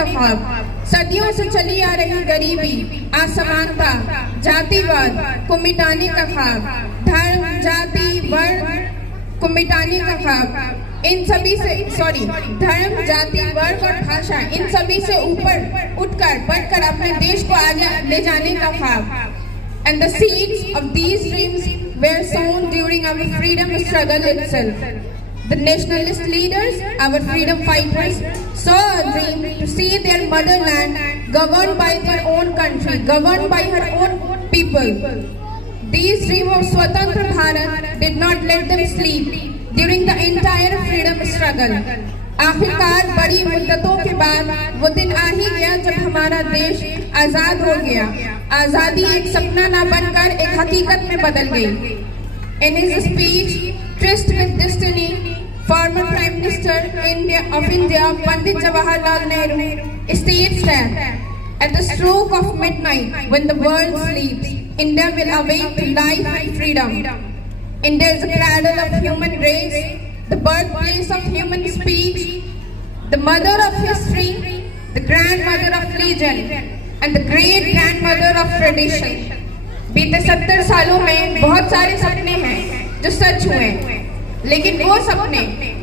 का ख्वाब। सदियों से चली आ रही गरीबी, असमानता, जातिवाद को मिटाने का ख्वाब, धर्म, जाति, वर्ग को मिटाने का ख्वाब, इन सभी से धर्म, जाति, वर्ग और भाषा, इन सभी से ऊपर उठकर बढ़कर अपने देश को आगे ले जाने का ख्वाब। And the seeds of these dreams were sown during our freedom struggle itself. The nationalist leaders, our freedom fighters, saw a dream to see their motherland governed by their own country, governed by her own people. These dreams of Swatantra Bharat did not let them sleep during the entire freedom struggle. आखिरकार बड़ी मुद्दतों के बाद वो दिन आ ही गया जब हमारा देश आजाद हो गया। आजादी एक सपना न बनकर एक हकीकत में बदल गई। In his speech, Tryst with Destiny, former Prime Minister of India, Pandit Jawaharlal Nehru, states that at the stroke of midnight, when the world sleeps, India will awake to life and freedom. India is the cradle of human race, the birthplace of human speech, the mother of history, the grandmother of legend, and the great grandmother of tradition. बीते 70 सालों में बहुत सारे सपने हैं जो सच हुए, लेकिन वो सपने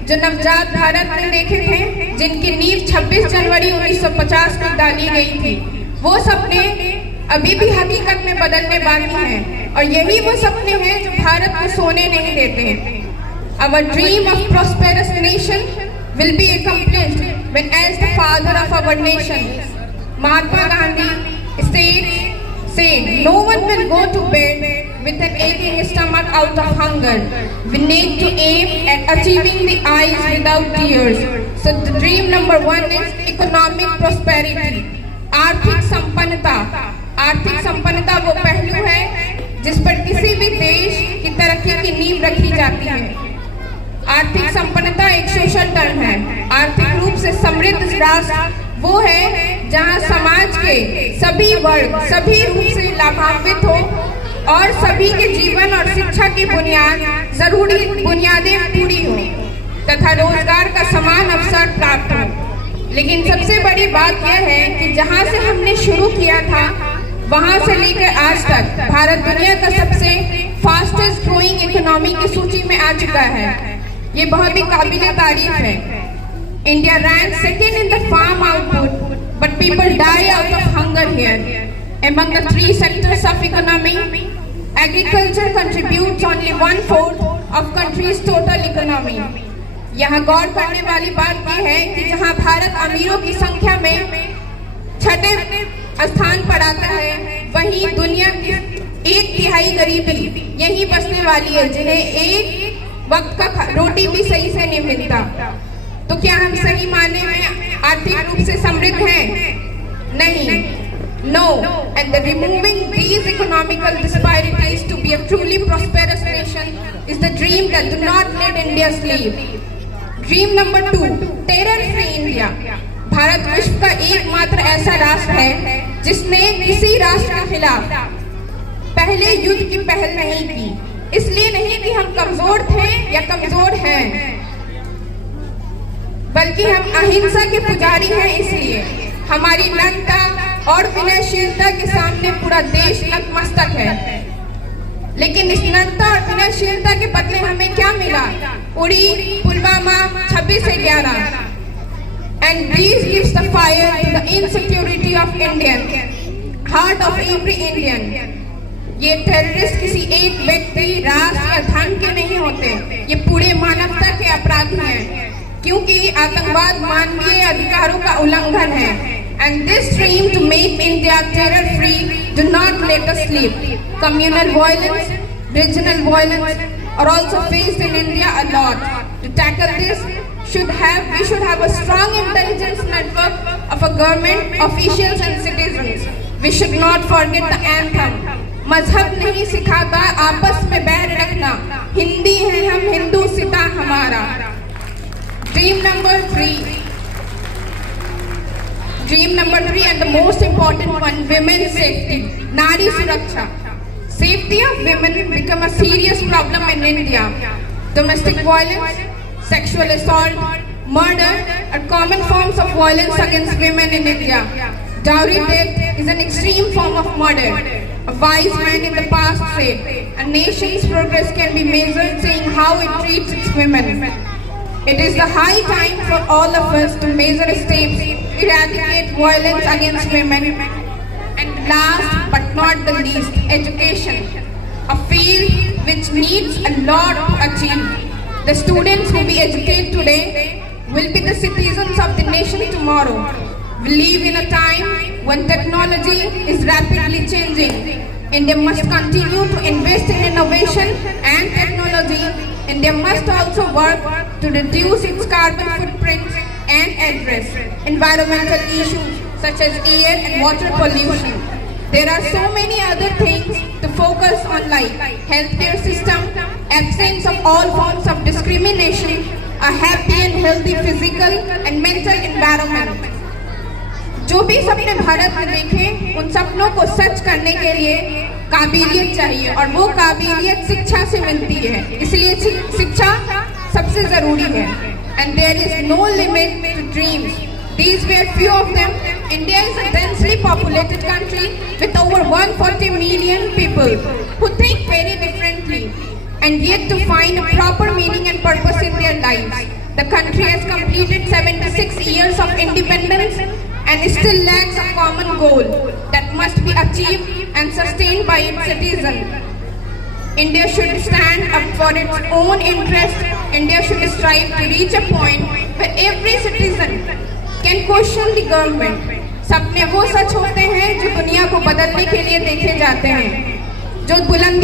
जो नवजात भारत ने देखे थे, जिनकी नींव 26 जनवरी 1950 को डाली गई थी, वो सपने अभी भी हकीकत में बदलने बाकी हैं, और यही वो सपने हैं जो भारत को सोने नहीं देते। Our dream of prosperous nation will be accomplished when, as the father of our nation, Mahatma Gandhi said, no one will go to bed with an aching stomach out of hunger. We need to aim at achieving the eyes without tears. So the dream number 1 is economic prosperity. आर्थिक संपन्नता। आर्थिक संपन्नता वो पहलू है जिस पर किसी भी देश की तरक्की की नींव रखी जाती है। आर्थिक संपन्नता एक सोशल टर्म है। आर्थिक रूप से समृद्ध राष्ट्र वो है जहां समाज के सभी वर्ग सभी रूप से लाभान्वित हो और सभी के जीवन और शिक्षा की जरूरी बुनियादें पूरी हो तथा रोजगार का समान अवसर प्राप्त हो। लेकिन सबसे बड़ी बात यह है कि जहां से हमने शुरू किया था वहां से लेकर आज तक भारत दुनिया का सबसे फास्टेस्ट ग्रोइंग इकोनॉमी की सूची में आ चुका है। ये बहुत ही काबिले तारीफ है। India ranks second in the farm output, but people die out of hunger here. Among the 3 sectors of economy, agriculture contributes only 1/4 of country's total economy. यहाँ गौर करने वाली बात यह है कि जहाँ भारत अमीरों की संख्या में 6ठे स्थान पर आता है, वहीं दुनिया की 1/3 गरीबी यही बसने वाली है, जिन्हें एक वक्त का रोटी भी सही से नहीं मिलता। तो क्या हम सही मायने में आर्थिक रूप से समृद्ध हैं? नहीं। No, and the removing these economical disparities to be a truly prosperous nation is the dream that do not let India sleep. Dream number 2, terror-free India. Bharat विश्व का एकमात्र ऐसा राष्ट्र है जिसने किसी राष्ट्र के खिलाफ पहले युद्ध की पहल नहीं की। इसलिए नहीं कि हम कमजोर थे या कमजोर हैं, बल्कि हम अहिंसा के पुजारी हैं। इसलिए हमारी नम्रता और विनयशीलता के सामने पूरा देश नतमस्तक है। लेकिन इस नम्रता और विनयशीलता के बदले हमें क्या मिला? उड़ी, Pulwama, 26/11, and this gives the fire to the insecurity of Indian, heart of every Indian. ये टेररिस्ट किसी एक व्यक्ति, राष्ट्र या धर्म के नहीं होते, ये पूरे मानवता के अपराधी हैं, क्योंकि आतंकवाद मानवीय अधिकारों का उल्लंघन है। And this dream to make India terror-free do not let us sleep. Communal violence, regional violence are also faced in India a lot. To tackle this, we should have a strong intelligence network of a government, officials and citizens. We should not forget the anthem. मजहब नहीं सिखाता आपस में बैर रखना, हिंदी है हम, हिंदू सिता हमारा। Dream number 3 and the most important one, women's safety, नारी सुरक्षा. Safety of women become a serious problem in India. Domestic violence, sexual assault, Murder are common forms of violence against women in India. Dowry death is an extreme form of murder. A wise man in the past said, a nation's progress can be measured seeing how it treats its women. It is the high time for all of us to measure steps, eradicate violence against women. And last but not the least, education, a field which needs a lot to achieve. The students who be educated today will be the citizens of the nation tomorrow. We live in a time when technology is rapidly changing. India must continue to invest in innovation and technology. India must also work to reduce its carbon footprint and address environmental issues such as air and water pollution. There are so many other things to focus on like healthcare system, absence of all forms of discrimination, a happy and healthy physical and mental environment. जो भी सपने भारत में देखे उन सपनों को सच करने के लिए काबिलियत चाहिए और वो काबिलियत शिक्षा से मिलती है, इसलिए शिक्षा सबसे जरूरी है. And there is no limit to dreams. These were few of them. India is a densely populated country with over 140 million people who think very differently and yet to find a proper meaning and purpose in their lives. The country has completed 76 years of independence and still lacks a common goal that must be achieved and sustained by its citizens. India should stand up for its own interest. India should strive to reach a point where every citizen can question the government. सपने वो सच होते हैं जो दुनिया को बदलने के लिए देखे जाते हैं, जो बुलंदियों